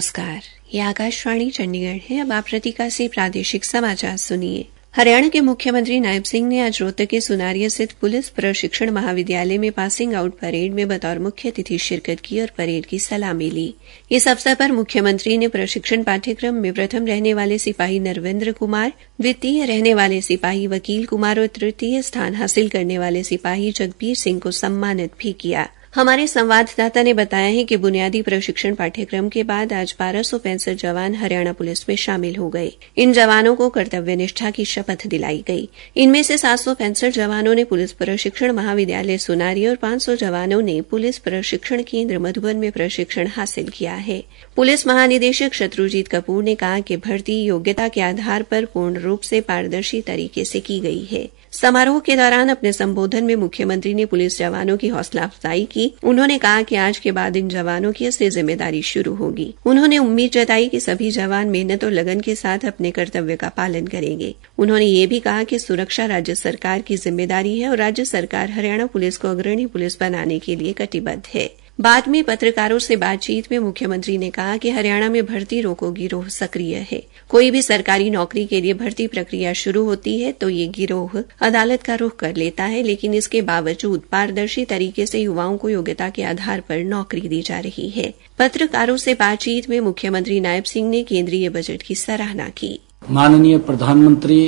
नमस्कार, ये आकाशवाणी चंडीगढ़ है। अब आप रतिका से प्रादेशिक समाचार सुनिए। हरियाणा के मुख्यमंत्री नायब सिंह ने आज रोहतक के सुनारिया स्थित पुलिस प्रशिक्षण महाविद्यालय में पासिंग आउट परेड में बतौर मुख्य अतिथि शिरकत की और परेड की सलामी ली। इस अवसर पर मुख्यमंत्री ने प्रशिक्षण पाठ्यक्रम में प्रथम रहने वाले सिपाही नरविंद्र कुमार, द्वितीय रहने वाले सिपाही वकील कुमार और तृतीय स्थान हासिल करने वाले सिपाही जगबीर सिंह को सम्मानित भी किया। हमारे संवाददाता ने बताया है कि बुनियादी प्रशिक्षण पाठ्यक्रम के बाद आज 1265 जवान हरियाणा पुलिस में शामिल हो गए। इन जवानों को कर्तव्य निष्ठा की शपथ दिलाई गई। इनमें से 765 जवानों ने पुलिस प्रशिक्षण महाविद्यालय सुनारिया और 500 जवानों ने पुलिस प्रशिक्षण केंद्र मधुबन में प्रशिक्षण हासिल किया है। पुलिस महानिदेशक शत्रुजीत कपूर ने कहा कि भर्ती योग्यता के आधार पर पूर्ण रूप से पारदर्शी तरीके से की गई है। समारोह के दौरान अपने संबोधन में मुख्यमंत्री ने पुलिस जवानों की हौसला अफजाई की। उन्होंने कहा कि आज के बाद इन जवानों की असली जिम्मेदारी शुरू होगी। उन्होंने उम्मीद जताई कि सभी जवान मेहनत और लगन के साथ अपने कर्तव्य का पालन करेंगे। उन्होंने ये भी कहा कि सुरक्षा राज्य सरकार की जिम्मेदारी है और राज्य सरकार हरियाणा पुलिस को अग्रणी पुलिस बनाने के लिए कटिबद्ध है। बाद में पत्रकारों से बातचीत में मुख्यमंत्री ने कहा कि हरियाणा में भर्ती रोको गिरोह सक्रिय है। कोई भी सरकारी नौकरी के लिए भर्ती प्रक्रिया शुरू होती है तो ये गिरोह अदालत का रुख कर लेता है, लेकिन इसके बावजूद पारदर्शी तरीके से युवाओं को योग्यता के आधार पर नौकरी दी जा रही है। पत्रकारों से बातचीत में मुख्यमंत्री नायब सिंह ने केंद्रीय बजट की सराहना की। माननीय प्रधानमंत्री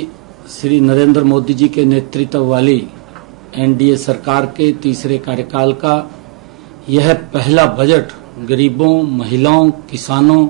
श्री नरेंद्र मोदी जी के नेतृत्व वाली एनडीए सरकार के तीसरे कार्यकाल का यह पहला बजट गरीबों, महिलाओं, किसानों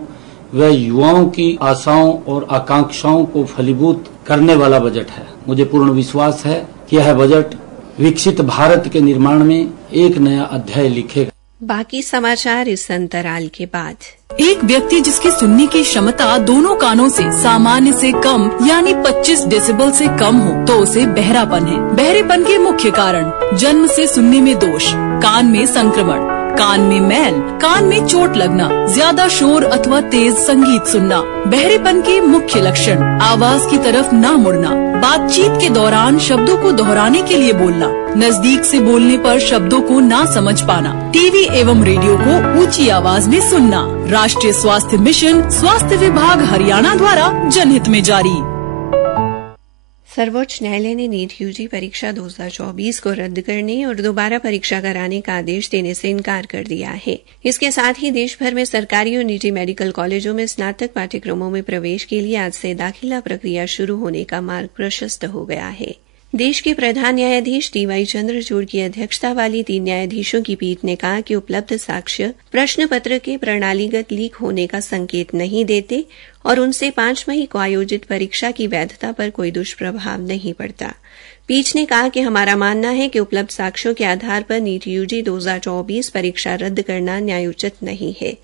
व युवाओं की आशाओं और आकांक्षाओं को फलीभूत करने वाला बजट है। मुझे पूर्ण विश्वास है कि यह बजट विकसित भारत के निर्माण में एक नया अध्याय लिखेगा। बाकी समाचार इस अंतराल के बाद। एक व्यक्ति जिसकी सुनने की क्षमता दोनों कानों से सामान्य से कम यानी 25 डेसिबल से कम हो तो उसे बहरापन है। बहरेपन के मुख्य कारण जन्म से सुनने में दोष, कान में संक्रमण, कान में मैल, कान में चोट लगना, ज्यादा शोर अथवा तेज संगीत सुनना। बहरेपन के मुख्य लक्षण आवाज की तरफ न मुड़ना, बातचीत के दौरान शब्दों को दोहराने के लिए बोलना, नजदीक से बोलने पर शब्दों को ना समझ पाना, टीवी एवं रेडियो को ऊंची आवाज में सुनना। राष्ट्रीय स्वास्थ्य मिशन, स्वास्थ्य विभाग हरियाणा द्वारा जनहित में जारी। सर्वोच्च न्यायालय ने नीट यूजी परीक्षा 2024 को रद्द करने और दोबारा परीक्षा कराने का आदेश देने से इनकार कर दिया है। इसके साथ ही देश भर में सरकारी और निजी मेडिकल कॉलेजों में स्नातक पाठ्यक्रमों में प्रवेश के लिए आज से दाखिला प्रक्रिया शुरू होने का मार्ग प्रशस्त हो गया है। देश के प्रधान न्यायाधीश डीवाई चंद्रचूड़ की अध्यक्षता वाली 3 न्यायाधीशों की पीठ ने कहा कि उपलब्ध साक्ष्य प्रश्न पत्र के प्रणालीगत लीक होने का संकेत नहीं देते और उनसे 5 मई को आयोजित परीक्षा की वैधता पर कोई दुष्प्रभाव नहीं पड़ता। पीठ ने कहा कि हमारा मानना है कि उपलब्ध साक्ष्यों के आधार पर नीट यूजी 2024 परीक्षा रद्द करना न्यायोचित नहीं है।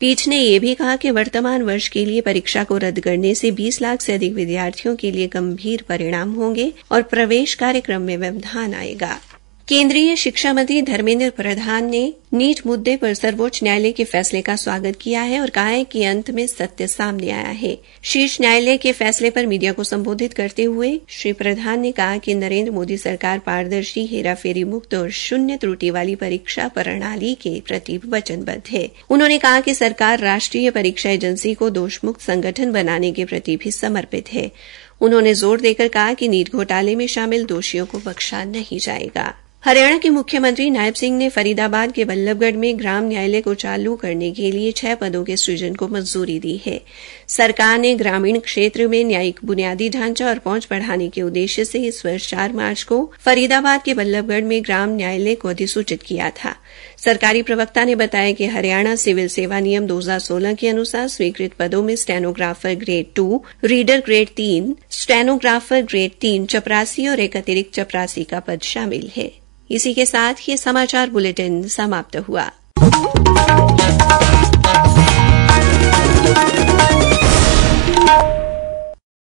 पीठ ने यह भी कहा कि वर्तमान वर्ष के लिए परीक्षा को रद्द करने से 20 लाख से अधिक विद्यार्थियों के लिए गंभीर परिणाम होंगे और प्रवेश कार्यक्रम में व्यवधान आएगा। केंद्रीय शिक्षा मंत्री धर्मेंद्र प्रधान ने नीट मुद्दे पर सर्वोच्च न्यायालय के फैसले का स्वागत किया है और कहा है कि अंत में सत्य सामने आया है। शीर्ष न्यायालय के फैसले पर मीडिया को संबोधित करते हुए श्री प्रधान ने कहा कि नरेंद्र मोदी सरकार पारदर्शी, हेराफेरी मुक्त और शून्य त्रुटि वाली परीक्षा प्रणाली के प्रति वचनबद्ध है। उन्होंने कहा कि सरकार राष्ट्रीय परीक्षा एजेंसी को दोषमुक्त संगठन बनाने के प्रति भी समर्पित है। उन्होंने जोर देकर कहा कि नीट घोटाले में शामिल दोषियों को बख्शा नहीं जाएगा। हरियाणा के मुख्यमंत्री नायब सिंह ने फरीदाबाद के बल्लभगढ़ में ग्राम न्यायालय को चालू करने के लिए 6 पदों के सृजन को मंजूरी दी है। सरकार ने ग्रामीण क्षेत्र में न्यायिक बुनियादी ढांचा और पहुंच बढ़ाने के उद्देश्य से इस वर्ष 4 मार्च को फरीदाबाद के बल्लभगढ़ में ग्राम न्यायालय को अधिसूचित किया था। सरकारी प्रवक्ता ने बताया कि हरियाणा सिविल सेवा नियम 2016 के अनुसार स्वीकृत पदों में stenographer grade 2, reader grade 3, stenographer grade 3, चपरासी और एक अतिरिक्त चपरासी का पद शामिल है। इसी के साथ ये समाचार बुलेटिन समाप्त हुआ।